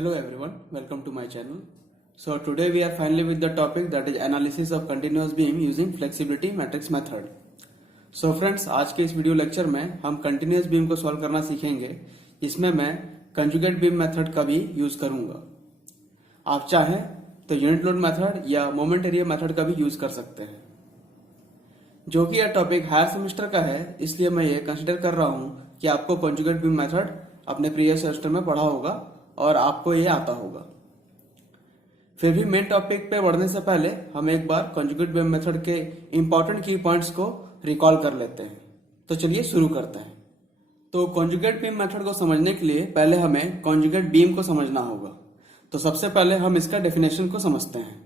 Hello everyone, welcome to my channel. So today we are finally with the topic that is analysis of continuous beam using flexibility matrix method. So friends, आज के इस video lecture में हम continuous beam को solve करना सीखेंगे, जिसमें मैं कंजुगेट बीम मेथड का भी यूज करूंगा। आप चाहें तो यूनिट लोड मेथड या मोमेंट एरिया मेथड का भी यूज कर सकते हैं। जो कि यह टॉपिक हायर सेमेस्टर का है, इसलिए मैं ये कंसिडर कर रहा हूं कि आपको कंजुगेट बीम मेथड अपने प्रीवियस सेमेस्टर में पढ़ा होगा और आपको ये आता होगा। फिर भी मेन टॉपिक पे बढ़ने से पहले हम एक बार कंजुगेट बीम मेथड के इंपॉर्टेंट की पॉइंट्स को रिकॉल कर लेते हैं। तो चलिए शुरू करते हैं। तो कंजुगेट बीम मेथड को समझने के लिए पहले हमें कंजुगेट बीम को समझना होगा। तो सबसे पहले हम इसका डेफिनेशन को समझते हैं।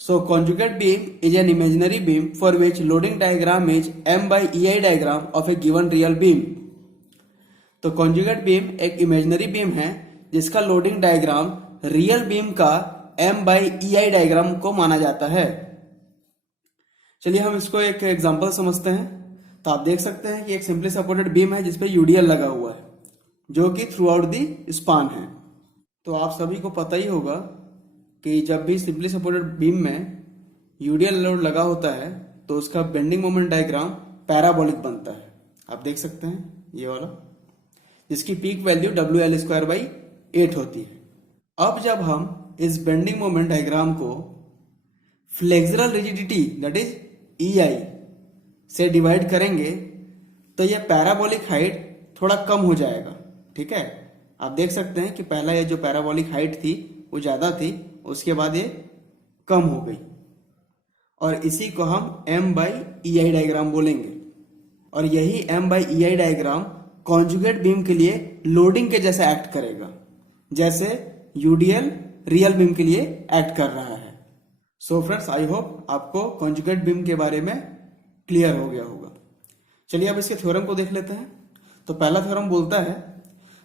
So conjugate beam is an imaginary beam for which loading diagram is M/EI diagram of a given real beam. तो कंजुगेट बीम एक इमेजिनरी बीम है जिसका लोडिंग डायग्राम रियल बीम का M/EI डायग्राम को माना जाता है। चलिए हम इसको एक एग्जांपल समझते हैं। तो आप देख सकते हैं कि एक सिंपली सपोर्टेड बीम है जिसपे यूडीएल लगा हुआ है, जो कि थ्रू आउट दी स्पान है। तो आप सभी को पता ही होगा कि जब भी सिंपली सपोर्टेड बीम में यूडीएल लोड लगा होता है तो उसका बेंडिंग मोमेंट डायग्राम पैराबोलिक बनता है। आप देख सकते हैं ये वाला, जिसकी पीक वैल्यू WL²/8 होती है। अब जब हम इस बेंडिंग मोमेंट डायग्राम को flexural rigidity that is EI से डिवाइड करेंगे तो यह पैराबोलिक हाइट थोड़ा कम हो जाएगा। ठीक है, आप देख सकते हैं कि पहला ये जो पैराबोलिक हाइट थी वो ज्यादा थी, उसके बाद ये कम हो गई, और इसी को हम M/EI डायग्राम बोलेंगे। और यही M/EI डायग्राम कॉन्जुगेट बीम के लिए लोडिंग के जैसे एक्ट करेगा, जैसे यूडीएल रियल बीम के लिए एक्ट कर रहा है। सो फ्रेंड्स, आई होप आपको कॉन्जुगेट बीम के बारे में क्लियर हो गया होगा। चलिए अब इसके थ्योरम को देख लेते हैं। तो पहला थ्योरम बोलता है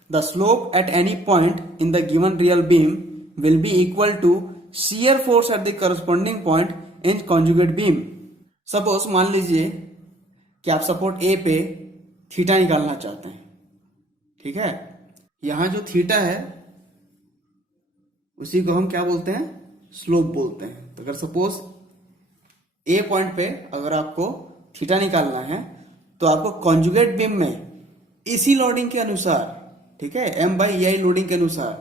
the slope at any point in the given real beam will be equal to shear force at the corresponding point in conjugate beam. Suppose मान लीजिए कि आप सपोर्ट ए पे थीटा निकालना चाहते हैं। ठीक है, यहां जो थीटा है उसी को हम क्या बोलते हैं, स्लोप बोलते हैं। तो अगर सपोज ए पॉइंट पे अगर आपको थीटा निकालना है तो आपको कॉन्जुगेट बीम में इसी लोडिंग के अनुसार, ठीक है, M/EI लोडिंग के अनुसार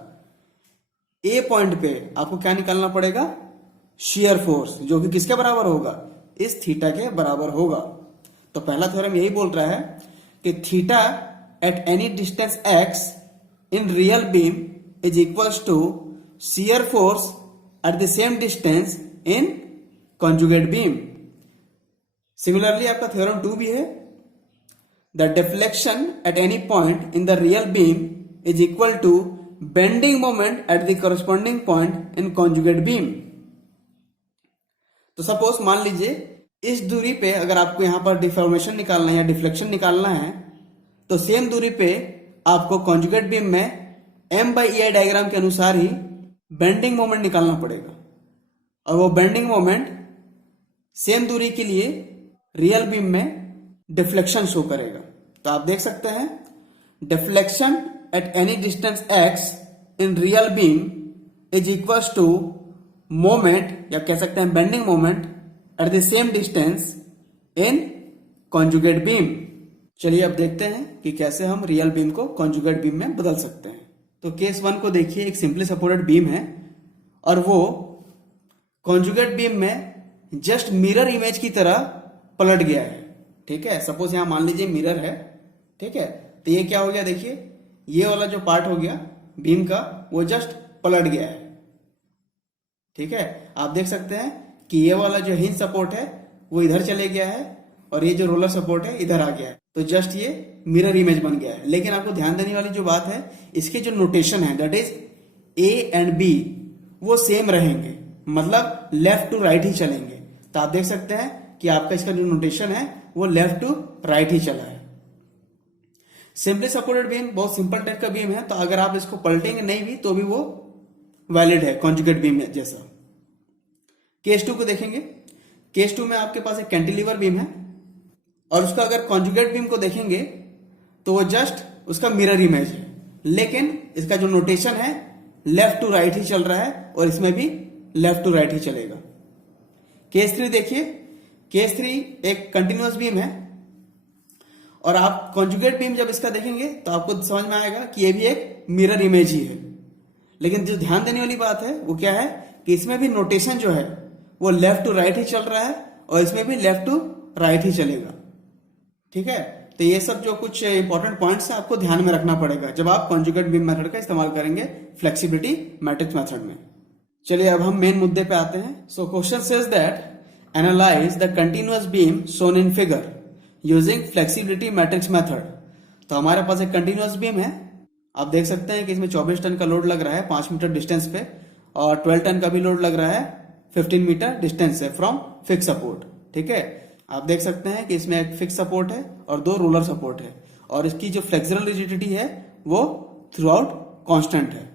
ए पॉइंट पे आपको क्या निकालना पड़ेगा, शियर फोर्स, जो कि किसके बराबर होगा, इस थीटा के बराबर होगा। तो पहला थ्योरम यही बोल रहा है कि theta at any distance x in real beam is equals to shear force at the same distance in conjugate beam. Similarly आपका थ्योरम 2 भी है, the deflection at any point in the real beam is equal to bending moment at the corresponding point in conjugate beam. तो suppose मान लीजिए इस दूरी पे अगर आपको यहां पर डिफॉर्मेशन निकालना है या डिफ्लेक्शन निकालना है तो सेम दूरी पे आपको कॉन्जुगेट बीम में M/EI डायग्राम के अनुसार ही बेंडिंग मोमेंट निकालना पड़ेगा, और वो बेंडिंग मोमेंट सेम दूरी के लिए रियल बीम में डिफ्लेक्शन शो करेगा। तो आप देख सकते हैं deflection at any distance x in real beam is equals to moment, या कह सकते हैं bending moment at the same distance in conjugate beam. चलिए अब देखते हैं कि कैसे हम रियल बीम को कॉन्जुगेट बीम में बदल सकते हैं। तो केस 1 को देखिए, एक सिंपली सपोर्टेड बीम है और वो कॉन्जुगेट बीम में जस्ट मिरर इमेज की तरह पलट गया है। ठीक है, सपोज यहां मान लीजिए मिरर है। ठीक है, तो ये क्या हो गया, देखिए ये वाला जो पार्ट हो गया बीम का वो जस्ट पलट गया है। ठीक है, आप देख सकते हैं कि ये वाला जो हिंज सपोर्ट है वो इधर चले गया है और ये जो रोलर सपोर्ट है इधर आ गया है। तो जस्ट ये मिरर इमेज बन गया है। लेकिन आपको ध्यान देने वाली जो बात है, इसके जो नोटेशन है that is A and B वो सेम रहेंगे, मतलब लेफ्ट टू राइट ही चलेंगे। तो आप देख सकते हैं कि आपका इसका जो नोटेशन है वो लेफ्ट टू राइट ही चला है। सिंपली सपोर्टेड बीम बहुत सिंपल टाइप का बीम है, तो अगर आप इसको पलटेंगे नहीं भी तो भी वो वैलिड है कॉन्जुगेट बीम जैसा। केस 2 को देखेंगे। केस 2 में आपके पास एक कैंटिलीवर बीम है और उसका अगर कॉन्जुगेट बीम को देखेंगे तो वो जस्ट उसका मिरर इमेज है, लेकिन इसका जो नोटेशन है लेफ्ट टू राइट ही चल रहा है और इसमें भी लेफ्ट टू राइट ही चलेगा। केस 3 देखिए, केस 3 एक कंटिन्यूअस बीम है और आप कॉन्जुगेट बीम जब इसका देखेंगे तो आपको समझ में आएगा कि ये भी एक मिरर इमेज ही है। लेकिन जो ध्यान देने वाली बात है वो क्या है कि इसमें भी नोटेशन जो है वो लेफ्ट टू राइट ही चल रहा है और इसमें भी लेफ्ट टू राइट ही चलेगा। ठीक है, तो ये सब जो कुछ इंपॉर्टेंट पॉइंट्स है आपको ध्यान में रखना पड़ेगा जब आप कॉन्जुगेट बीम मेथड का इस्तेमाल करेंगे फ्लेक्सिबिलिटी मैट्रिक्स मेथड में। चलिए अब हम मेन मुद्दे पे आते हैं। So question says that analyse the continuous beam shown in figure using flexibility matrix method. तो हमारे पास एक कंटिन्यूअस बीम है, आप देख सकते हैं कि इसमें 24 टन का लोड लग रहा है 5 मीटर डिस्टेंस पे और 12 टन का भी लोड लग रहा है 15 मीटर डिस्टेंस से फ्रॉम फिक्स सपोर्ट। ठीक है, आप देख सकते हैं कि इसमें एक फिक्स सपोर्ट है और 2 रोलर सपोर्ट है और इसकी जो फ्लेक्सुरल रिजिडिटी है वो थ्रू आउट कॉन्स्टेंट है।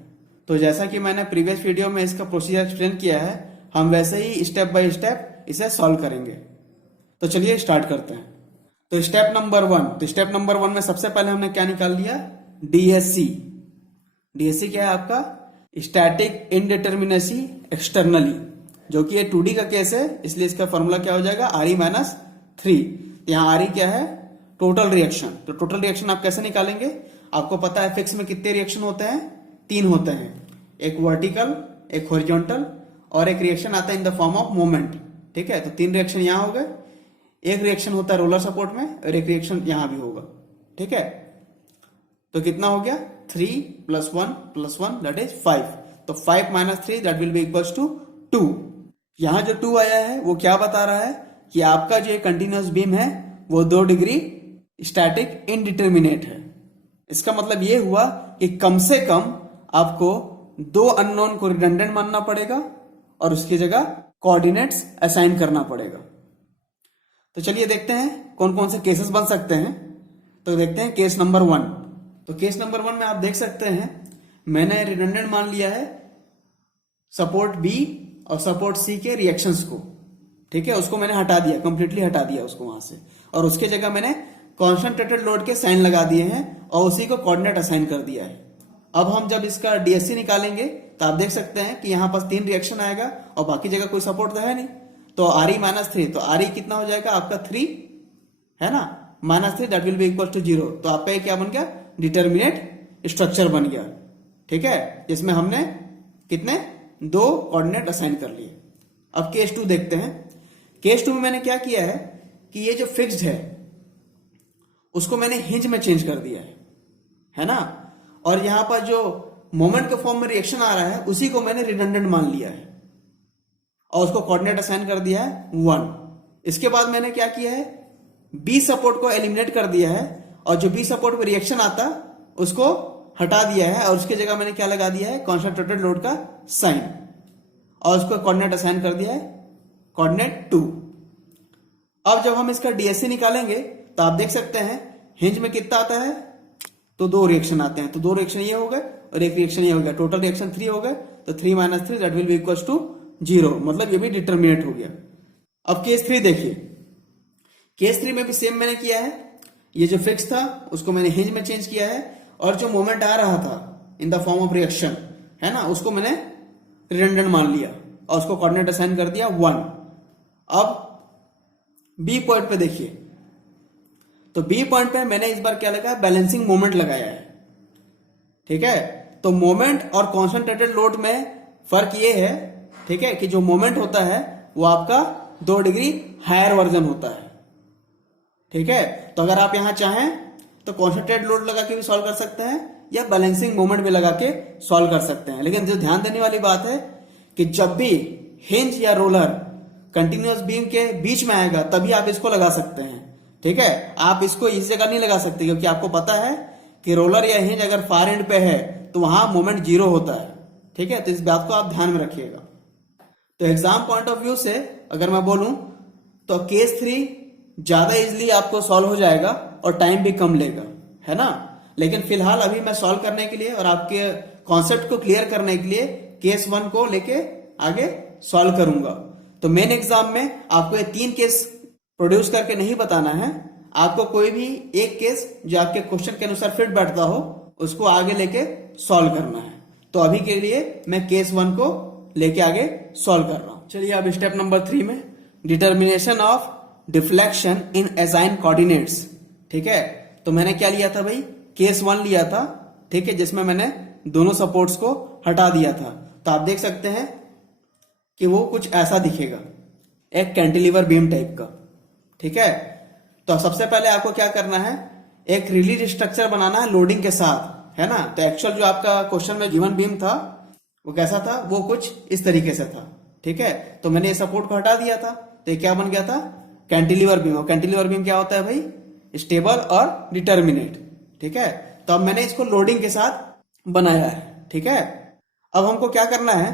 तो जैसा कि मैंने प्रीवियस वीडियो में इसका प्रोसीजर एक्सप्लेन किया है, हम वैसे ही स्टेप बाय स्टेप इसे सॉल्व करेंगे। तो चलिए स्टार्ट करते हैं। तो स्टेप नंबर 1 में सबसे पहले हमने क्या निकाल लिया, डीएससी। डीएससी क्या है आपका, स्टैटिक इनडिटर्मिनेसी एक्सटर्नली, जो कि ये 2D का केस है, इसलिए इसका फॉर्मूला क्या हो जाएगा RE-3। यहाँ RE क्या है, टोटल रिएक्शन। तो टोटल रिएक्शन आप कैसे निकालेंगे, आपको पता है फिक्स में कितने रिएक्शन होते हैं, 3 होते हैं, एक वर्टिकल, एक हॉरिजॉन्टल और एक रिएक्शन आता है in the form of moment. ठीक है, तो 3 रिएक्शन यहाँ हो गए, एक रिएक्शन होता है रोलर सपोर्ट में और एक रिएक्शन यहां भी होगा। ठीक है, तो कितना हो गया 3 + 1 + 1 दैट इज 5। तो 5 - 3 that will be equals to 2। यहां जो 2 आया है वो क्या बता रहा है कि आपका जो कंटिन्यूअस बीम है वो 2 डिग्री स्टैटिक इनडिटर्मिनेट है। इसका मतलब ये हुआ कि कम से कम आपको 2 अननोन को रिडंडेंट मानना पड़ेगा और उसकी जगह कोऑर्डिनेट्स असाइन करना पड़ेगा। तो चलिए देखते हैं कौन कौन से केसेस बन सकते हैं। तो देखते हैं केस नंबर 1। तो केस नंबर 1 में आप देख सकते हैं मैंने रिडंडेंट मान लिया है सपोर्ट बी और सपोर्ट सी के रिएक्शंस को। ठीक है, उसको मैंने हटा दिया, कंप्लीटली हटा दिया उसको वहां से, और उसके जगह मैंने कॉन्सेंट्रेटेड लोड के साइन लगा दिए हैं और उसी को कोऑर्डिनेट असाइन कर दिया है। अब हम जब इसका डीएससी निकालेंगे तो आप देख सकते हैं कि यहां पास 3 रिएक्शन आएगा और बाकी जगह कोई सपोर्ट तो है नहीं, तो RE-3, तो RE कितना हो जाएगा आपका 3 है ना, -3 that will be equal to 0। तो आपका ये क्या बन गया, डिटर्मिनेट स्ट्रक्चर बन गया। ठीक है, जिसमें हमने कितने 2 कोऑर्डिनेट असाइन कर लिए। अब केस 2 देखते हैं। केस 2 में मैंने क्या किया है कि ये जो फिक्स्ड है उसको मैंने हिंज में चेंज कर दिया है ना, और यहां पर जो मोमेंट के फॉर्म में रिएक्शन आ रहा है उसी को मैंने रिडंडेंट मान लिया है और उसको कोऑर्डिनेट असाइन कर दिया है 1। इसके बाद मैंने क्या किया है, बी सपोर्ट को एलिमिनेट कर दिया है और जो बी सपोर्ट पे रिएक्शन आता उसको हटा दिया है और उसकी जगह मैंने क्या लगा दिया है, कॉन्सेंट्रेटेड लोड का साइन, और उसको कोऑर्डिनेट असाइन कर दिया है कोऑर्डिनेट 2। अब जब हम इसका डीएससी निकालेंगे तो आप देख सकते हैं हिंज में कितना आता है, तो 2 रिएक्शन आते हैं, तो 2 रिएक्शन ये हो गए और एक रिएक्शन ये हो गया, टोटल रिएक्शन 3 हो गए। तो 3 - 3 that will be equal to 0, मतलब ये भी डिटर्मिनेट हो गया। अब केस 3 देखिए। केस 3 में भी सेम मैंने किया है, ये जो फिक्स था उसको मैंने हिंज में चेंज किया है और जो मोमेंट आ रहा था in the form of reaction है ना, उसको मैंने रिडंडेंट मान लिया और उसको कोऑर्डिनेट असाइन कर दिया 1। अब बी पॉइंट पे देखिए, तो बी पॉइंट पे मैंने इस बार क्या लगाया, बैलेंसिंग मोमेंट लगाया है। ठीक है, तो मोमेंट और कॉन्सेंट्रेटेड लोड में फर्क ये है, ठीक है, कि जो मोमेंट होता है वो आपका 2 डिग्री हायर वर्जन होता है। ठीक है, तो अगर आप यहां चाहें तो कॉन्सेंट्रेटेड लोड लगा के भी सॉल्व कर सकते हैं या बैलेंसिंग मोमेंट भी लगा के सॉल्व कर सकते हैं। लेकिन जो ध्यान देने वाली बात है कि जब भी हिंज या रोलर कंटिन्यूअस बीम के बीच में आएगा तभी आप इसको लगा सकते हैं। ठीक है, आप इसको इस जगह नहीं लगा सकते क्योंकि आपको पता है कि रोलर या हिंज अगर फार एंड पे है तो वहां मोमेंट 0 होता है। ठीक है, तो इस बात को आप ध्यान में रखिएगा। तो एग्जाम पॉइंट ऑफ व्यू से अगर मैं बोलूं तो केस 3 ज्यादा इजिली आपको सॉल्व हो जाएगा और टाइम भी कम लेगा, है ना। लेकिन फिलहाल अभी मैं सॉल्व करने के लिए और आपके कॉन्सेप्ट को क्लियर करने के लिए केस 1 को लेके आगे सॉल्व करूंगा। तो मेन एग्जाम में आपको ये 3 केस प्रोड्यूस करके नहीं बताना है, आपको कोई भी एक केस जो आपके क्वेश्चन के अनुसार फिट बैठता हो उसको आगे लेके सॉल्व करना है। तो अभी के लिए मैं केस 1 को लेके आगे सॉल्व कर रहा हूं। चलिए अब स्टेप नंबर 3 में determination of deflection in assign coordinates. ठीक है, तो मैंने क्या लिया था भाई, केस 1 लिया था। ठीक है, जिसमें मैंने दोनों सपोर्ट्स को हटा दिया था। तो आप देख सकते हैं कि वो कुछ ऐसा दिखेगा, एक कैंटिलीवर बीम टाइप का। ठीक है, तो सबसे पहले आपको क्या करना है, एक रिलीज स्ट्रक्चर बनाना है लोडिंग के साथ, है ना। तो एक्चुअल जो आपका क्वेश्चन में गिवन बीम था वो कैसा था, वो कुछ इस तरीके से था। ठीक है, तो मैंने ये सपोर्ट को हटा दिया था, तो ये क्या बन गया था, कैंटिलीवर बीम। और कैंटिलीवर बीम क्या होता है भाई, स्टेबल और डिटर्मिनेट। ठीक है, तो अब मैंने इसको लोडिंग के साथ बनाया है। ठीक है, अब हमको क्या करना है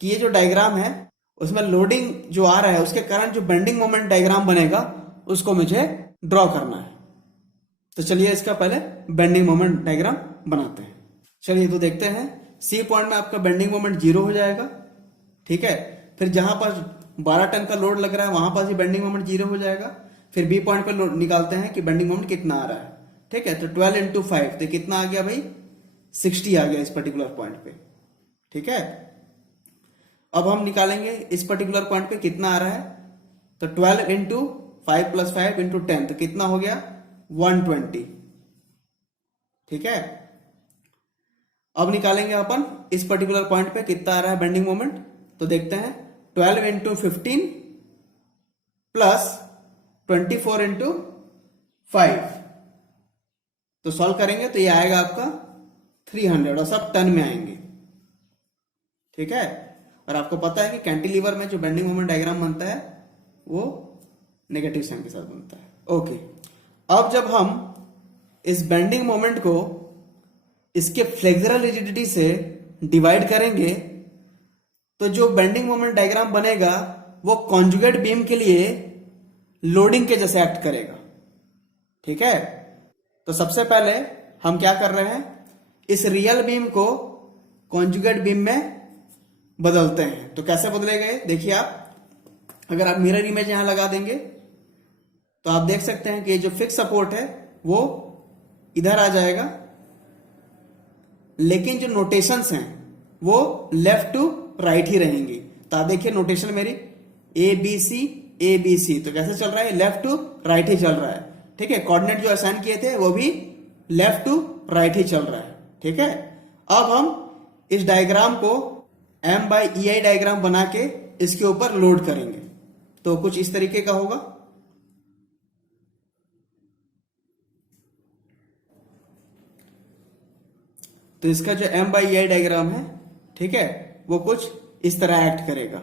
कि ये जो डायग्राम है उसमें लोडिंग जो आ रहा है उसके कारण जो बेंडिंग मोमेंट डायग्राम बनेगा उसको मुझे ड्रॉ करना है। तो चलिए इसका पहले बेंडिंग मोमेंट डायग्राम बनाते हैं। चलिए तो देखते हैं, सी पॉइंट में आपका बेंडिंग मोमेंट 0 हो जाएगा। ठीक है, फिर जहां पर 12 टन का लोड लग रहा है वहां पर ही बेंडिंग मोमेंट 0 हो जाएगा। फिर बी पॉइंट पे निकालते हैं कि बेंडिंग मोमेंट कितना आ रहा है। ठीक है, तो 12 इंटू 5 तो कितना आ गया भाई, 60 आ गया इस पर्टिकुलर पॉइंट पे। ठीक है, अब हम निकालेंगे इस पर्टिकुलर पॉइंट पे कितना आ रहा है, तो 12 इंटू 5 प्लस 5 इंटू 10 तो कितना हो गया, 120। ठीक है, अब निकालेंगे अपन इस पर्टिकुलर पॉइंट पे कितना आ रहा है बेंडिंग मोमेंट। तो देखते हैं 12 इंटू 15 प्लस 24 इंटू 5, तो सॉल्व करेंगे तो ये आएगा आपका 300 और सब टन में आएंगे। ठीक है, और आपको पता है कि कैंटिलीवर में जो बेंडिंग मोमेंट डायग्राम बनता है वो नेगेटिव साइन के साथ बनता है। ओके, अब जब हम इस बेंडिंग मोमेंट को इसके फ्लेक्सुरल रिजिडिटी से डिवाइड करेंगे तो जो बेंडिंग मोमेंट डायग्राम बनेगा वो कॉन्जुगेट बीम के लिए लोडिंग के जैसे एक्ट करेगा। ठीक है, तो सबसे पहले हम क्या कर रहे हैं, इस रियल बीम को कॉन्जुगेट बीम में बदलते हैं। तो कैसे बदलेगा ये देखिए आप, अगर आप मिरर इमेज यहां लगा देंगे तो आप देख सकते हैं कि ये जो फिक्स सपोर्ट है वो इधर आ जाएगा, लेकिन जो नोटेशंस हैं वो लेफ्ट टू राइट ही रहेंगी। तो आप देखिए नोटेशन मेरी ए बी सी, तो कैसे चल रहा है, लेफ्ट टू राइट ही चल रहा है। ठीक है, कोऑर्डिनेट जो असाइन किए थे वो भी लेफ्ट टू राइट ही चल रहा है। ठीक है, अब हम इस डायग्राम को M/EI डायग्राम बना के इसके ऊपर लोड करेंगे, तो कुछ इस तरीके का होगा। तो इसका जो M/EI डायग्राम है, ठीक है, वो कुछ इस तरह एक्ट करेगा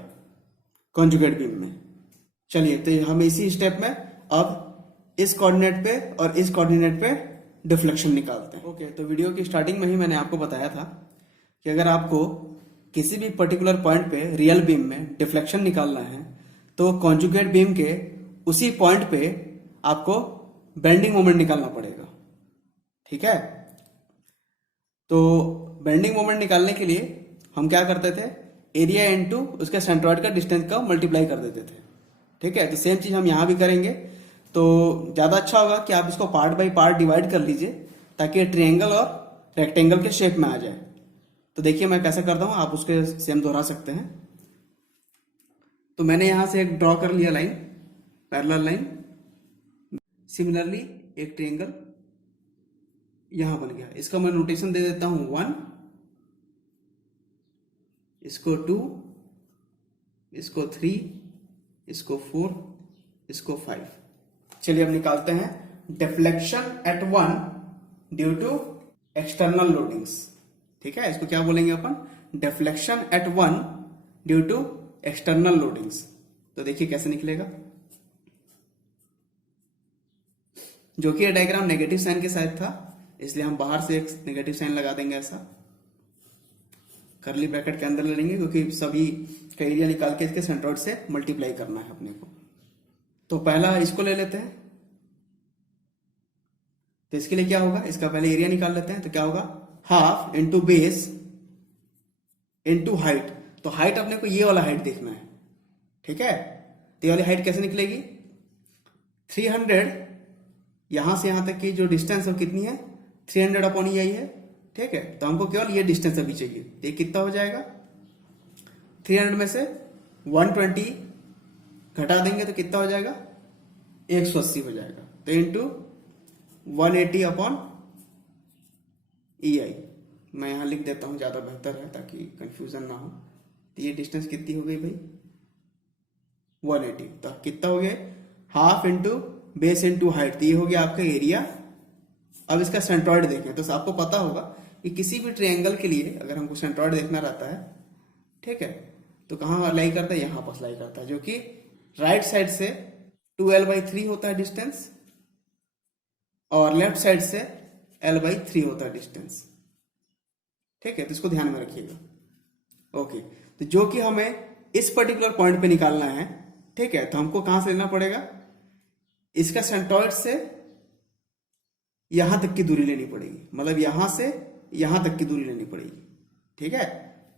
कॉन्जुगेट बीम में। चलिए, तो हम इसी स्टेप में अब इस कोऑर्डिनेट पे और इस कोऑर्डिनेट पे डिफ्लेक्शन निकालते हैं। ओके, तो वीडियो की स्टार्टिंग में ही मैंने आपको बताया था कि अगर आपको किसी भी पर्टिकुलर पॉइंट पे रियल बीम में डिफ्लेक्शन निकालना है तो कॉन्जुगेट बीम के उसी पॉइंट पे आपको बेंडिंग मोमेंट निकालना पड़ेगा। ठीक है, तो बेंडिंग मोमेंट निकालने के लिए हम क्या करते थे, एरिया इनटू उसके सेंट्रॉइड का डिस्टेंस का मल्टीप्लाई कर देते थे। ठीक है, तो सेम चीज हम यहां भी करेंगे। तो ज्यादा अच्छा होगा कि आप इसको पार्ट बाय पार्ट डिवाइड कर लीजिए ताकि ट्रायंगल और रेक्टेंगल के शेप में आ जाए। तो देखिए मैं कैसे करता हूं, आप उसके सेम दोहरा सकते हैं। तो मैंने यहां से एक ड्रॉ कर लिया लाइन, पैरेलल लाइन। सिमिलरली एक ट्रायंगल यहां बन गया, इसका मैं नोटेशन दे देता हूं 1, इसको 2, इसको 3, इसको 4, इसको 5। चलिए अब निकालते हैं deflection at 1 due to external loadings. ठीक है, इसको क्या बोलेंगे अपन, deflection at 1 due to external loadings. तो देखिए कैसे निकलेगा, जो कि ये डायग्राम नेगेटिव साइन के साथ था इसलिए हम बाहर से एक नेगेटिव साइन लगा देंगे, ऐसा करली ब्रैकेट के अंदर ले लेंगे क्योंकि सभी का एरिया निकाल के इसके सेंट्रॉइड से मल्टीप्लाई करना है अपने को। तो पहला इसको ले लेते हैं, तो इसके लिए क्या होगा, इसका पहले एरिया निकाल लेते हैं। तो क्या होगा, half into base into height. तो हाइट अपने को ये वाला हाइट देखना है। ठीक है, तो ये वाली हाइट कैसे निकलेगी, 300 यहां से यहां तक की जो डिस्टेंस है कितनी है, 300 अपॉन EI है, ठीक है, तो हमको केवल ये डिस्टेंस अभी चाहिए। तो ये कितना हो जाएगा, 300 में से 120 घटा देंगे तो कितना हो जाएगा, 180 हो जाएगा। तो इंटू 180 अपॉन EI, मैं यहां लिख देता हूं, ज्यादा बेहतर है ताकि कंफ्यूजन ना हो। तो ये डिस्टेंस कितनी हो गई भाई, 180। तो कितना हो गया, half into base into height. तो ये हो गया आपका एरिया। अब इसका सेंट्रॉइड देखें तो आपको पता होगा कि किसी भी ट्रायंगल के लिए अगर हमको सेंट्रॉइड देखना रहता है, ठीक है, तो कहां लाई करता है, यहां पर लाई करता है, जो कि राइट साइड से 2l/3 होता है डिस्टेंस और लेफ्ट साइड से l/3 होता है डिस्टेंस। ठीक है, तो इसको ध्यान में रखिएगा। ओके, तो जो कि हमें इस पर्टिकुलर पॉइंट पे निकालना है, ठीक है, तो हमको कहां से लेना पड़ेगा, इसका सेंट्रॉइड से यहां तक की दूरी लेनी पड़ेगी, मतलब यहां से यहां तक की दूरी लेनी पड़ेगी। ठीक है,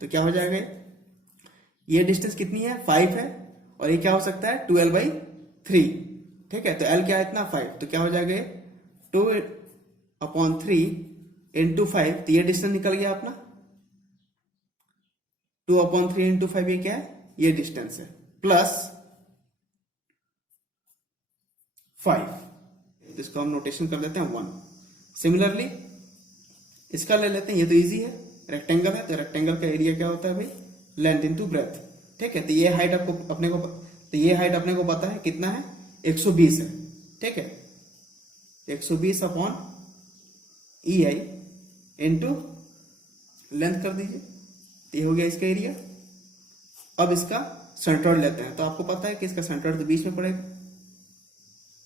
तो क्या हो जाएगा, ये डिस्टेंस कितनी है, 5 है, और ये क्या हो सकता है, 2l/3। ठीक है, तो l क्या है इतना, 5। तो क्या हो जाएगा, 2/3 इंटू 5। तो ये डिस्टेंस निकल गया अपना, 2/3 इंटू 5, ये क्या है, ये डिस्टेंस है, प्लस 5। इसको हम नोटेशन कर देते हैं 1। सिमिलरली इसका ले लेते हैं, ये तो इजी है, रेक्टेंगल है, तो रेक्टेंगल का एरिया क्या होता है भाई, लेंथ इंटू ब्रेथ। ठीक है, तो ये हाइट अपने को पता है कितना है, 120 है। ठीक है, 120 अपॉन EI इंटू लेंथ कर दीजिए, तो ये हो गया इसका एरिया। अब इसका सेंट्रॉइड लेते हैं, तो आपको पता है कि इसका सेंट्रॉइड तो बीच में पड़ेगा।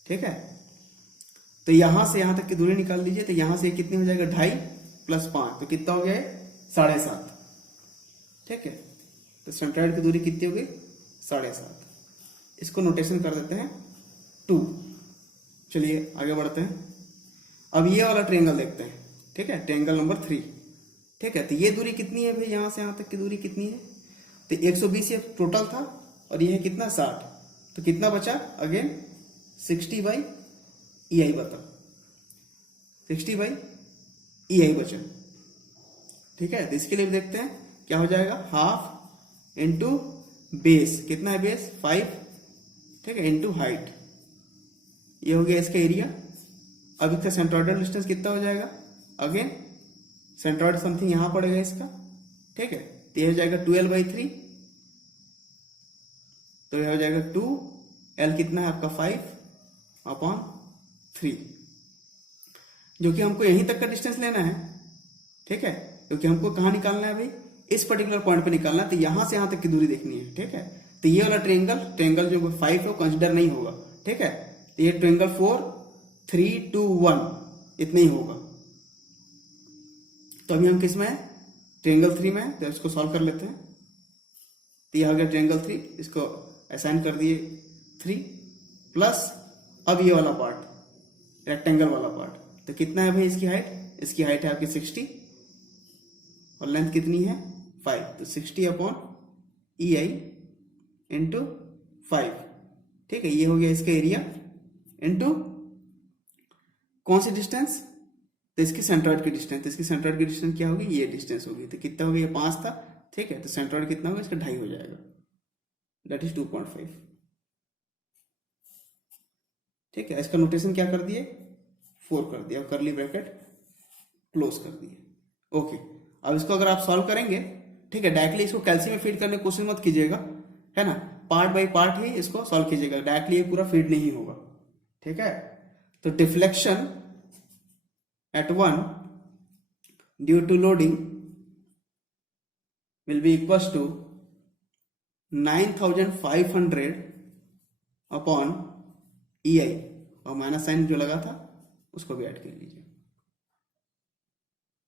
ठीक है, तो यहां से यहां तक की दूरी निकाल लीजिए, तो यहां से कितनी हो जाएगा, 2.5 प्लस 5, तो कितना हो गया, 7.5। ठीक है, तो सेंट्रॉइड की दूरी कितनी हो गई, 7.5। इसको नोटेशन कर देते हैं 2। चलिए आगे बढ़ते हैं। अब ये वाला ट्रायंगल देखते हैं। ठीक है, ट्रायंगल नंबर 3। ठीक है, तो ये दूरी कितनी है भाई, यहां से यहां तक की दूरी कितनी है, तो 120 ये टोटल था, और ये है कितना, 60। तो कितना बचा, अगेन 60/EI बता, 60/EI बचा। ठीक है, तो इसके लिए देखते हैं क्या हो जाएगा, हाफ इंटू बेस, कितना है बेस, 5। ठीक है, इंटू हाइट, ये हो गया इसका एरिया। अब इसका सेंट्रॉइडल डिस्टेंस कितना हो जाएगा, अगेन सेंट्रॉइड समथिंग यहां पड़ेगा इसका। ठीक है, तो ये हो जाएगा 2l/3, तो ये हो जाएगा 2l, कितना है आपका 5/3, जो कि हमको यहीं तक का डिस्टेंस लेना है। ठीक है, क्योंकि हमको कहां निकालना है भाई, इस पर्टिकुलर पॉइंट पे निकालना है, तो यहां से यहां तक की दूरी देखनी है। ठीक है, तो ये वाला ट्रायंगल जो 5 है वो कंसिडर नहीं होगा। ठीक है, तो ये ट्रायंगल 4, 3, 2, 1 इतना ही होगा। तो अभी हम किस में है, ट्रायंगल 3 में है, तो इसको सॉल्व कर लेते हैं। तो ये आ गया ट्रायंगल 3, इसको असाइन कर दिए 3 प्लस अब ये वाला पार्ट, रेक्टेंगल वाला पार्ट, तो कितना है भाई इसकी हाइट है आपकी 60 और लेंथ कितनी है 5, तो 60/EI इंटू 5। ठीक है, ये हो गया इसका एरिया इंटू कौन सी डिस्टेंस, तो इसकी सेंट्रॉइड की डिस्टेंस। तो इसकी सेंट्रॉइड की डिस्टेंस क्या होगी, ये डिस्टेंस होगी, तो कितना हो गया, 5 था। ठीक है, तो सेंट्रॉइड कितना होगा, इसका 2.5 हो जाएगा, दैट इज 2.5। ठीक है, इसका नोटेशन क्या कर दिए, 4 कर दिया, कर्ली ब्रैकेट क्लोज कर दिए। ओके, अब इसको अगर आप सॉल्व करेंगे, ठीक है, डायरेक्टली इसको कैल्सी में फीड करने की कोशिश मत कीजिएगा, है ना, पार्ट बाय पार्ट ही इसको सॉल्व कीजिएगा, डायरेक्टली ये पूरा फीड नहीं होगा। ठीक है, तो deflection at 1 due to loading will be equals to 9500 upon EI, और माइनस साइन जो लगा था उसको भी ऐड कर लीजिए।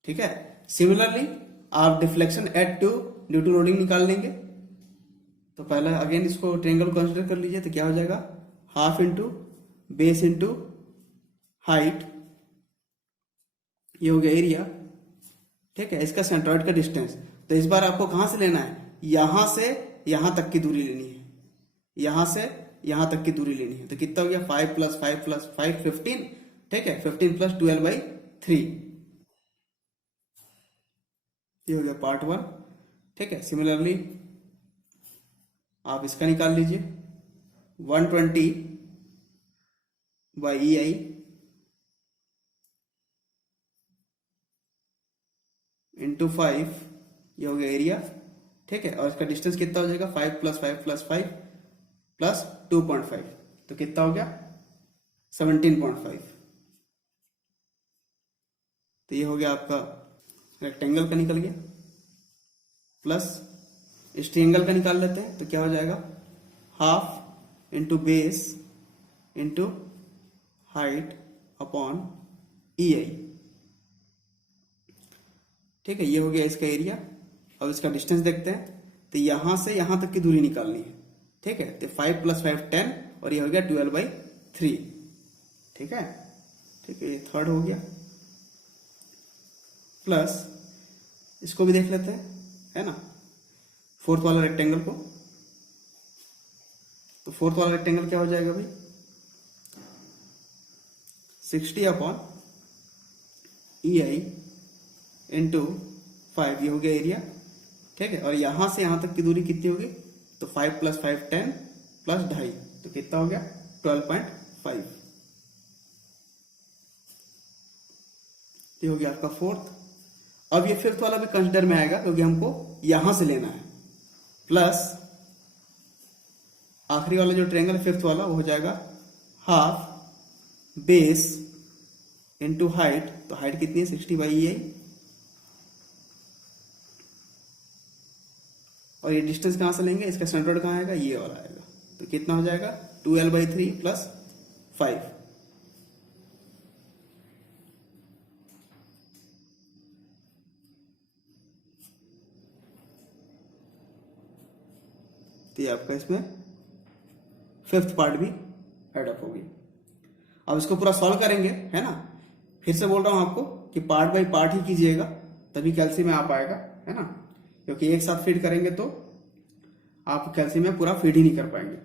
ठीक है, सिमिलरली आप deflection at 2 due to loading निकाल लेंगे। तो पहले अगेन इसको ट्रायंगल कंसीडर कर लीजिए, तो क्या हो जाएगा, half into base into height, ये हो गया एरिया। ठीक है, इसका सेंट्रॉइड का डिस्टेंस, तो इस बार आपको कहां से लेना है, यहां से यहां तक की दूरी लेनी है, यहां से यहां तक की दूरी लेनी है। तो कितना हो गया, 5 प्लस 5 प्लस 5 15। ठीक है, 15 प्लस 12/3, ये हो गया पार्ट 1। ठीक है, सिमिलरली आप इसका निकाल लीजिए 120 बाई EI इंटू 5, ये हो गया एरिया। ठीक है, और इसका डिस्टेंस कितना हो जाएगा 5 + 5 + 5 प्लस 2.5, तो कितना हो गया 17.5। तो ये हो गया आपका रेक्टेंगल का निकल गया, प्लस इस ट्रायंगल का निकाल लेते हैं। तो क्या हो जाएगा half into base into height upon EI। ठीक है, ये हो गया इसका एरिया। अब इसका डिस्टेंस देखते हैं, तो यहां से यहां तक की दूरी निकालनी है। ठीक है, तो 5 + 5 10 और ये हो गया 12/3। ठीक है, ये थर्ड हो गया, प्लस इसको भी देख लेते हैं, है ना, फोर्थ वाला रेक्टेंगल को। तो फोर्थ वाला रेक्टेंगल क्या हो जाएगा भाई 60/EI इंटू 5, ये हो गया एरिया। ठीक है, और यहां से यहां तक की दूरी कितनी होगी, तो 5 + 5 10 प्लस 2.5, तो कितना हो गया 12.5। ये हो गया आपका फोर्थ। अब ये फिफ्थ वाला भी कंसिडर में आएगा क्योंकि हमको यहां से लेना है, प्लस आखिरी वाला जो ट्रायंगल है फिफ्थ वाला, वो हो जाएगा हाफ बेस इंटू हाइट। तो हाइट कितनी है 60/EI, और ये डिस्टेंस कहां से लेंगे, इसका सेंट्रोइड कहां आएगा, ये वाला आएगा। तो कितना हो जाएगा 12/3 प्लस 5। तो ये आपका इसमें फिफ्थ पार्ट भी ऐड अप हो गई। अब इसको पूरा सॉल्व करेंगे, है ना। फिर से बोल रहा हूं आपको कि पार्ट बाय पार्ट ही कीजिएगा, तभी कैल्सी में आ पाएगा, है ना, क्योंकि एक साथ फीड करेंगे तो आप कैल्सी में पूरा फीड ही नहीं कर पाएंगे,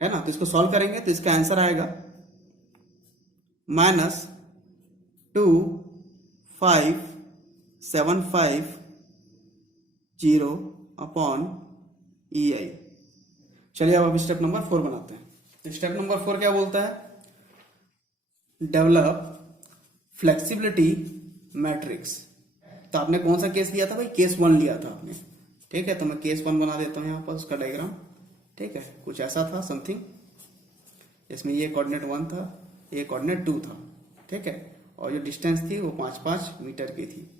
है ना। तो इसको सॉल्व करेंगे तो इसका आंसर आएगा -2575/EI। चलिए अब स्टेप नंबर 4 बनाते हैं। स्टेप नंबर 4 क्या बोलता है, डेवलप फ्लेक्सिबिलिटी मैट्रिक्स। तो आपने कौन सा केस लिया था भाई, केस 1 लिया था आपने। ठीक है, तो मैं केस 1 बना देता हूं यहां पर उसका डायग्राम। ठीक है, कुछ ऐसा था समथिंग, इसमें ये कोऑर्डिनेट 1 था, ये कोऑर्डिनेट 2 था। ठीक है, और जो डिस्टेंस थी वो 5-5 मीटर की थी।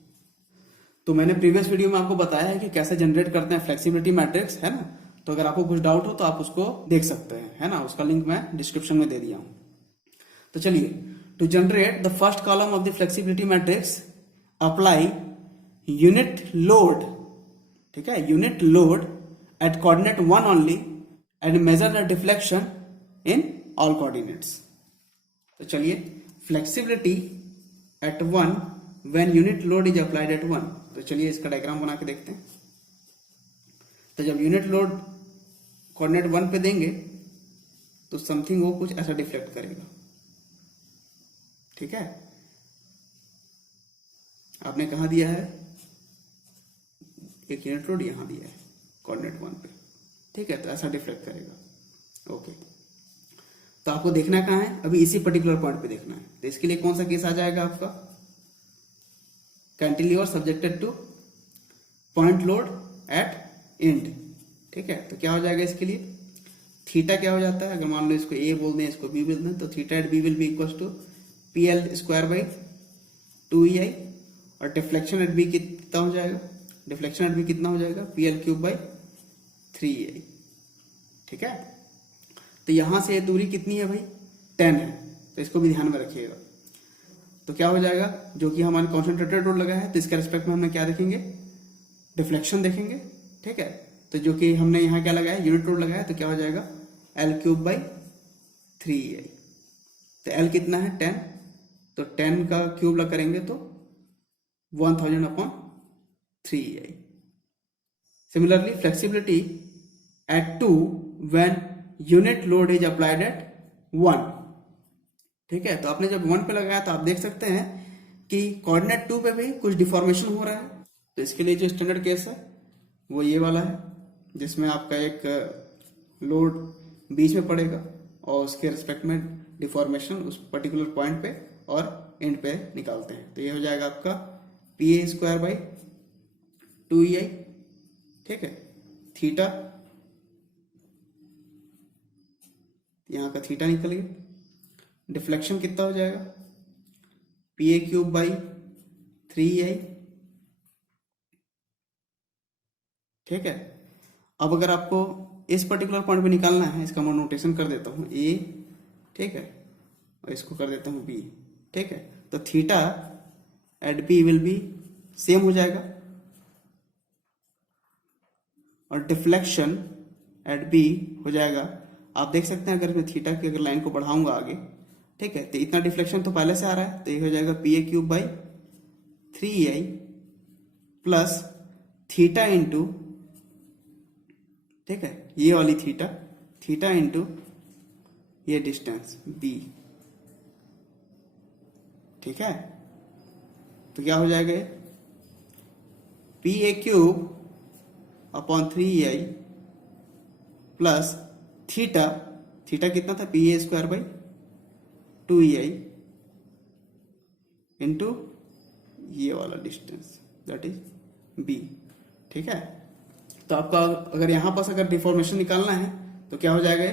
तो मैंने प्रीवियस वीडियो में आपको बताया है कि कैसे जनरेट करते हैं फ्लेक्सिबिलिटी मैट्रिक्स, है ना। तो अगर आपको कुछ डाउट हो तो आप उसको देख सकते हैं, है ना, उसका लिंक मैं डिस्क्रिप्शन में दे दिया हूं। तो चलिए, to generate the first column of the flexibility matrix apply unit load. ठीक है, unit load at coordinate 1 only and measure the deflection in all coordinates. तो चलिए, flexibility at 1 when unit load is applied at 1। तो चलिए इसका diagram बना के देखते हैं। तो जब यूनिट लोड कोऑर्डिनेट 1 पे देंगे तो समथिंग वो कुछ ऐसा डिफ्लेक्ट करेगा। ठीक है, आपने कहा दिया है, एक यूनिट लोड यहां दिया है कोऑर्डिनेट 1 पे। ठीक है, तो ऐसा डिफ्लेक्ट करेगा। ओके, तो आपको देखना कहां है, अभी इसी पर्टिकुलर पॉइंट पे देखना है। तो इसके लिए कौन सा केस आ जाएगा आपका, cantilever subjected two point load at and. ठीक है, तो क्या हो जाएगा इसके लिए, थीटा क्या हो जाता है, अगर मान लो इसको ए बोल दें, इसको बी बोल दें, तो theta at B will be equal to PL²/2EI, और डिफ्लेक्शन एट बी कितना हो जाएगा, डिफ्लेक्शन एट बी कितना हो जाएगा PL³/3EI। ठीक है, तो यहां से दूरी कितनी है भाई 10 है, तो इसको भी ध्यान में रखिएगा। तो क्या हो जाएगा, जो कि हमारे कॉन्सेंट्रेटेड लोड लगा है, तो इसके रिस्पेक्ट में हमने क्या देखेंगे, डिफ्लेक्शन देखेंगे। ठीक है, तो जो कि हमने यहाँ क्या लगाया, यूनिट लोड लगाया, तो क्या हो जाएगा L³/3EI। तो L कितना है 10, तो 10 का क्यूब लग करेंगे तो 1000/3EI। Similarly flexibility at 2 when unit load is applied at 1। ठीक है, तो आपने जब 1 पे लगाया तो आप देख सकते हैं कि कोऑर्डिनेट 2 पे भी कुछ डिफॉर्मेशन हो रहा है, तो इसके लिए जो स्टैंडर्ड केस है वो ये वाला है, जिसमें आपका एक लोड बीच में पड़ेगा और उसके रिस्पेक्ट में डिफॉर्मेशन उस पर्टिकुलर पॉइंट पे और एंड पे निकालते हैं। तो ये हो जाएगा आपका PA² बाई 2EI, ठीक है। थीटा, यहां का थीटा निकल गया। डिफ्लेक्शन कितना हो जाएगा, PA³ बाई 3EI, ठीक है। अब अगर आपको इस पर्टिकुलर पॉइंट पे निकालना है, इसका मैं नोटेशन कर देता हूं A, ठीक है, और इसको कर देता हूं B, ठीक है। तो theta at B will be same हो जाएगा और डिफ्लेक्शन एट B हो जाएगा, आप देख सकते हैं अगर मैं थीटा की अगर लाइन को बढ़ाऊंगा आगे, ठीक है, तो इतना डिफ्लेक्शन तो पहले से आ रहा है, तो ये हो जाएगा PA³ by 3EI plus theta into, ठीक है, ये वाली थीटा इंटू ये डिस्टेंस B, ठीक है। तो क्या हो जाएगा, PA³ upon 3EI plus theta कितना था, PA² बाई 2EI इंटू ये वाला डिस्टेंस दैट इज B, ठीक है। तो आपका अगर यहां पास अगर डिफॉर्मेशन निकालना है तो क्या हो जाएगा,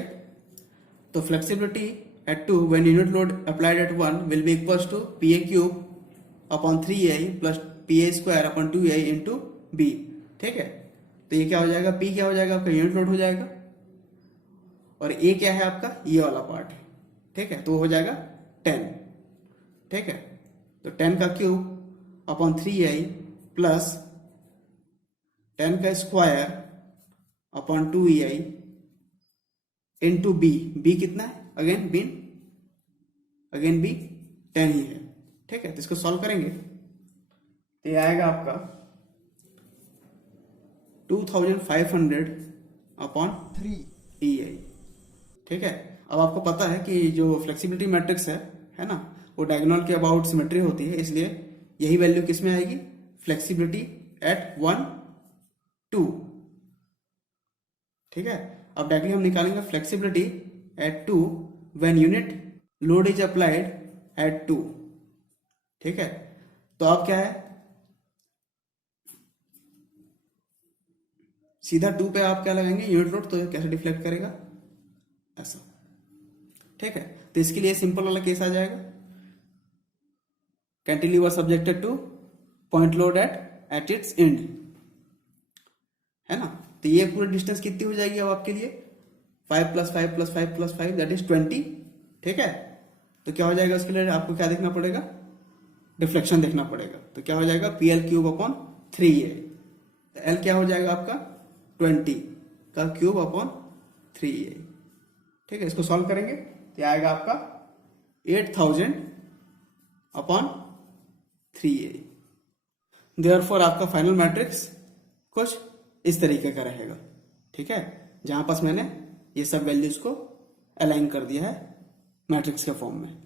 तो flexibility at 2 when unit load applied at 1 will be equals to PA³ upon 3EI plus PA² upon 2EI into B, ठीक है। तो ये क्या हो जाएगा, P क्या हो जाएगा आपका यूनिट लोड हो जाएगा और A क्या है आपका ये वाला पार्ट है, ठीक है। तो हो जाएगा 10, ठीक है। तो 10 का क्यूब अपॉन 3EI प्लस 10 का square upon 2EI into B कितना है, अगेन B 10 ही है, ठीक है। तो इसको सॉल्व करेंगे तो ये आएगा आपका 2500 अपॉन 3EI, ठीक है। अब आपको पता है कि जो फ्लेक्सिबिलिटी मैट्रिक्स है ना, वो डायगोनल के अबाउट सिमेट्री होती है, इसलिए यही वैल्यू किस में आएगी, फ्लेक्सिबिलिटी एट 1 2, ठीक है। अब डायरेक्टली हम निकालेंगे flexibility at 2 when unit load is applied at 2, ठीक है। तो अब क्या है, सीधा 2 पे आप क्या लगाएंगे यूनिट लोड, तो कैसे डिफ्लेक्ट करेगा ऐसा, ठीक है। तो इसके लिए सिंपल वाला केस आ जाएगा, cantilever subjected two point load at its and, है ना। तो ये पूरी डिस्टेंस कितनी हो जाएगी अब आपके लिए, 5 plus 5 plus 5 plus 5 that is 20, ठीक है। तो क्या हो जाएगा, उसके लिए आपको क्या देखना पड़ेगा, डिफ्लेक्शन देखना पड़ेगा। तो क्या हो जाएगा PL³ अपॉन 3EI, तो L क्या हो जाएगा आपका 20 का क्यूब अपॉन 3EI, ठीक है। इसको सॉल्व करेंगे तो आएगा आपका 8000 अपॉन 3EI। देयरफॉर आपका फाइनल मैट्रिक्स कुछ इस तरीके का रहेगा, ठीक है, जहां पास मैंने ये सब वैल्यूज को अलाइन कर दिया है मैट्रिक्स के फॉर्म में।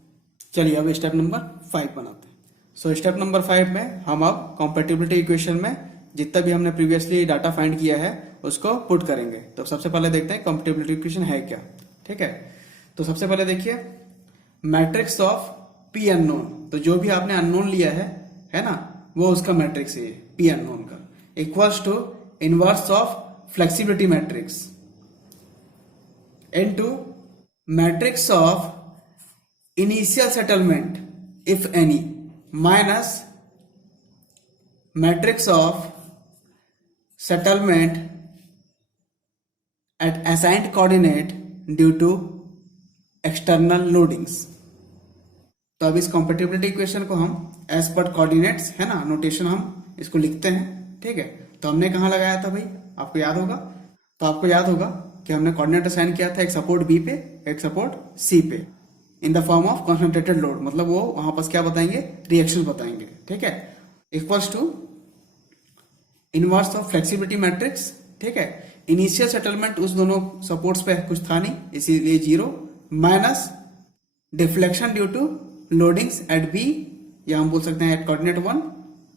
चलिए अब स्टेप नंबर 5 बनाते हैं। सो स्टेप नंबर 5 में हम अब कॉम्पेटिबिलिटी इक्वेशन में जितना भी हमने प्रीवियसली डाटा फाइंड किया है उसको पुट करेंगे। तो सबसे पहले देखते हैं कॉम्पेटिबिलिटी इक्वेशन है क्या, ठीक है। तो सबसे पहले देखिए मैट्रिक्स ऑफ P अननोन, तो जो भी आपने अननोन लिया है ना, वो उसका मैट्रिक्स है P अननोन का, equals to inverse of flexibility matrix into matrix of initial settlement if any minus matrix of settlement at assigned coordinate due to external loadings. तो अब इस कॉम्पेटिबिलिटी इक्वेशन को हम एज पर कोऑर्डिनेट्स है ना, notation हम इसको लिखते हैं, ठीक है। तो हमने कहां लगाया था भाई, आपको याद होगा, तो आपको याद होगा कि हमने कोऑर्डिनेट असाइन किया था एक सपोर्ट B पे एक सपोर्ट C पे in the form of concentrated load, मतलब वो वहां पर क्या बताएंगे, रिएक्शन बताएंगे, ठीक है, equals to inverse of flexibility matrix, ठीक है। इनिशियल सेटलमेंट उस दोनों सपोर्ट्स पे कुछ था नहीं इसीलिए 0 minus deflection due to loadings at B या हम बोल सकते हैं एट कोऑर्डिनेट 1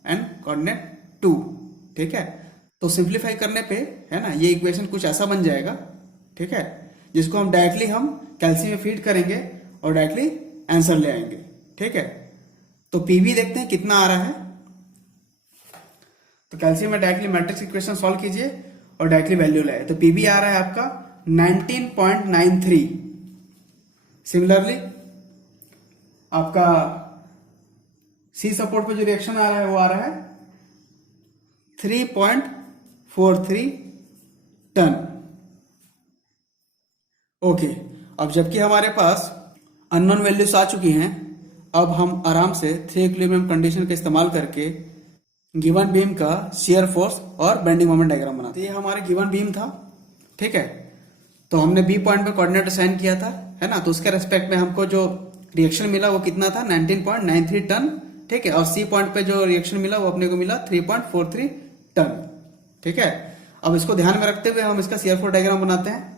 एंड कोऑर्डिनेट 2। ठीक है, तो सिंप्लीफाई करने पे है ना ये इक्वेशन कुछ ऐसा बन जाएगा। ठीक है, जिसको हम डायरेक्टली हम कैल्शियम में फीड करेंगे और डायरेक्टली आंसर ले आएंगे। ठीक है, तो पीवी देखते हैं कितना आ रहा है। तो कैल्शियम में डायरेक्टली मैट्रिक्स इक्वेशन सॉल्व कीजिए और डायरेक्टली वैल्यू लाए, तो पीवी आ रहा है आपका 19.93। सिमिलरली आपका सी सपोर्ट पे जो रिएक्शन आ रहा है वो आ रहा है 3.43 टन। ओके, अब जबकि हमारे पास अननोन वैल्यूज आ चुकी हैं, अब हम आराम से 3 इक्विलिब्रियम कंडीशन का इस्तेमाल करके गिवन बीम का शियर फोर्स और बेंडिंग मोमेंट डायग्राम बनाते हैं। ये हमारा गिवन बीम था। ठीक है, तो हमने बी पॉइंट पे कोऑर्डिनेट असाइन किया था, है ना, तो उसके रेस्पेक्ट में हमको जो रिएक्शन मिला वो कितना था 19.93 टन। ठीक है, और सी पॉइंट पे जो रिएक्शन मिला वो अपने को मिला 3.43 टन। ठीक है, अब इसको ध्यान में रखते हुए हम इसका शियर फोर्स डायग्राम बनाते हैं।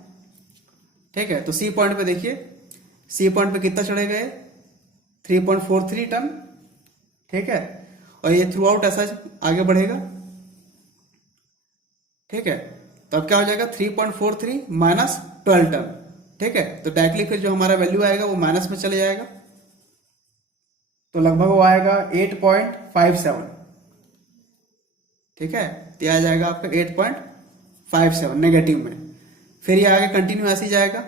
ठीक है, तो सी पॉइंट पे देखिए, सी पॉइंट पे कितना चढ़े गए 3.43 टन। ठीक है, और ये थ्रू आउट ऐसा आगे बढ़ेगा। ठीक है, तो अब क्या हो जाएगा 3.43 माइनस 12 टन। ठीक है, तो डायरेक्टली फिर जो हमारा वैल्यू आएगा वो माइनस में चले जाएगा, तो लगभग वो आएगा 8.57। ठीक है, तो ये आ जाएगा आपका 8.57 नेगेटिव में। फिर ये आगे कंटिन्यू ऐसे ही जाएगा,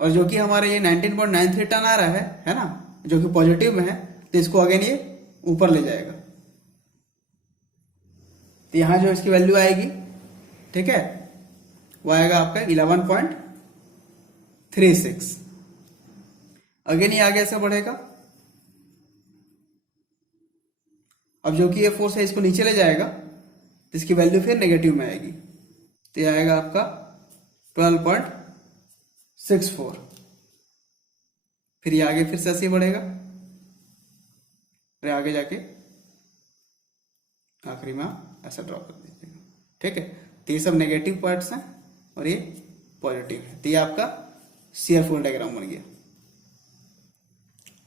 और जो कि हमारे ये 19.93 टन आ रहा है ना, जो कि पॉजिटिव में है, तो इसको अगेन ये ऊपर ले जाएगा। तो यहां जो इसकी वैल्यू आएगी, ठीक है, वो आएगा आपका 11.36। अगेन ये आगे ऐसा बढ़ेगा। अब जो कि ये फोर्स है इसको नीचे ले जाएगा, तो इसकी वैल्यू फिर नेगेटिव में आएगी, तो ये आएगा आपका 12.64। फिर ये आगे फिर से ऐसे ही बढ़ेगा, फिर आगे जाके आखिरी में आप ऐसा ड्रॉ कर दीजिएगा। ठीक है, तो ये सब नेगेटिव पार्ट्स हैं और ये पॉजिटिव है, तो ये आपका शियर फोर्स डायग्राम बन गया।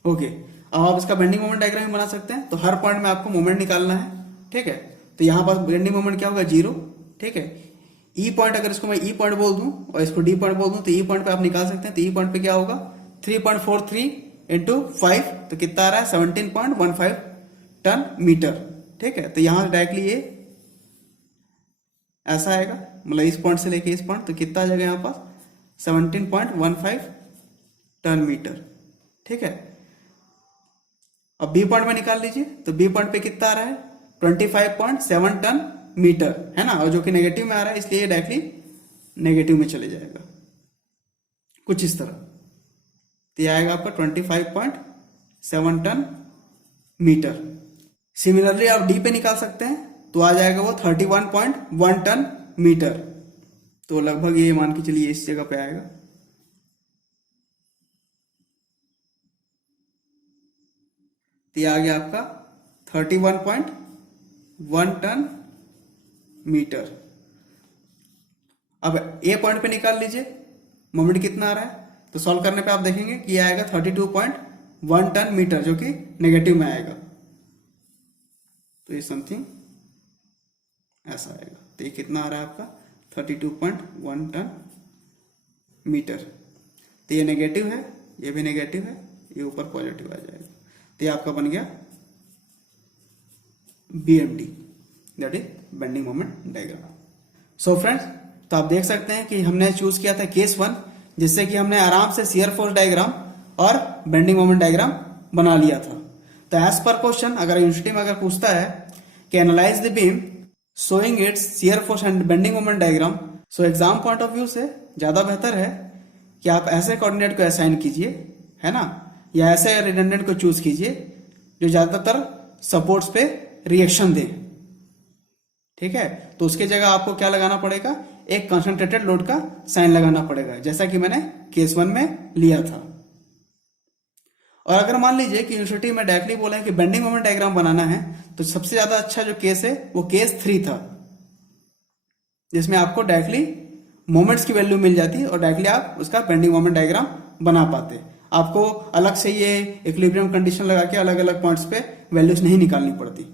ओके, अब आप इसका बेंडिंग मोमेंट डायग्राम बना सकते हैं। तो हर पॉइंट में आपको मोमेंट निकालना है। ठीक है, तो यहां पर बेंडिंग मोमेंट क्या होगा 0। ठीक है, ई पॉइंट अगर इसको मैं ई पॉइंट बोल दूं और इसको डी पॉइंट बोल दूं, तो ई पॉइंट पे आप निकाल सकते हैं। तो ई पॉइंट पे क्या होगा 3.43 इंटू 5, तो कितना आ रहा है 17.15 टन मीटर। ठीक है, तो यहां डायरेक्टली ये ऐसा आएगा, मतलब इस पॉइंट से लेके इस पॉइंट, तो कितना आ जाएगा यहाँ पास 17.15 टन मीटर। ठीक है, अब बी पॉइंट में निकाल लीजिए, तो बी पॉइंट पे कितना आ रहा है 25.7 टन मीटर, है ना, और जो कि नेगेटिव में आ रहा है इसलिए डायरेक्टली नेगेटिव में चले जाएगा कुछ इस तरह। तो ये आएगा आपका 25.7 टन मीटर। सिमिलरली आप डी पे निकाल सकते हैं, तो आ जाएगा वो 31.1 टन मीटर। तो लगभग ये मान के चलिए इस जगह पे आएगा। तो ये आ गया आपका 31.1 टन मीटर। अब ए पॉइंट पे निकाल लीजिए मोमेंट कितना आ रहा है, तो सॉल्व करने पे आप देखेंगे कि ये आएगा 32.1 टन मीटर, जो कि नेगेटिव में आएगा। तो ये समथिंग ऐसा आएगा। तो ये कितना आ रहा है आपका 32.1 टन मीटर। तो ये नेगेटिव है, ये भी नेगेटिव है, ये ऊपर पॉजिटिव आ जाएगा। तो ये आपका बन गया BMD, that is bending moment diagram. So friends, तो आप देख सकते हैं कि हमने चूज किया था केस 1, जिससे कि हमने आराम से शियर फोर्स डायग्राम और बेंडिंग मोमेंट डायग्राम बना लिया था। तो एज पर क्वेश्चन अगर यूनिवर्सिटी में अगर पूछता है कि analyse the beam showing it's shear force and bending moment diagram, so exam point of view से ज्यादा बेहतर है कि आप ऐसे कोऑर्डिनेट को असाइन कीजिए, है ना, या ऐसे रिडंडेंट को चूज कीजिए जो ज्यादातर सपोर्ट्स पे रिएक्शन दे। ठीक है, तो उसके जगह आपको क्या लगाना पड़ेगा, एक कंसंट्रेटेड लोड का साइन लगाना पड़ेगा, जैसा कि मैंने केस 1 में लिया था। और अगर मान लीजिए कि यूनिवर्सिटी में डायरेक्टली बोले कि बेंडिंग मोमेंट डायग्राम बनाना है, तो सबसे ज्यादा अच्छा जो केस है वो केस 3 था, जिसमें आपको डायरेक्टली मोमेंट्स की वैल्यू मिल जाती और डायरेक्टली आप उसका बेंडिंग मोमेंट डायग्राम बना पाते। आपको अलग से ये इक्विलिब्रियम कंडीशन लगा के अलग अलग पॉइंट्स पे वैल्यूज नहीं निकालनी पड़ती।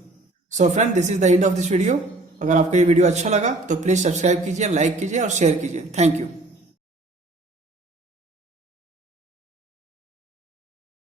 So friend, this is the end of this video. अगर आपको ये वीडियो अच्छा लगा तो प्लीज सब्सक्राइब कीजिए, लाइक कीजिए और शेयर कीजिए। Thank you.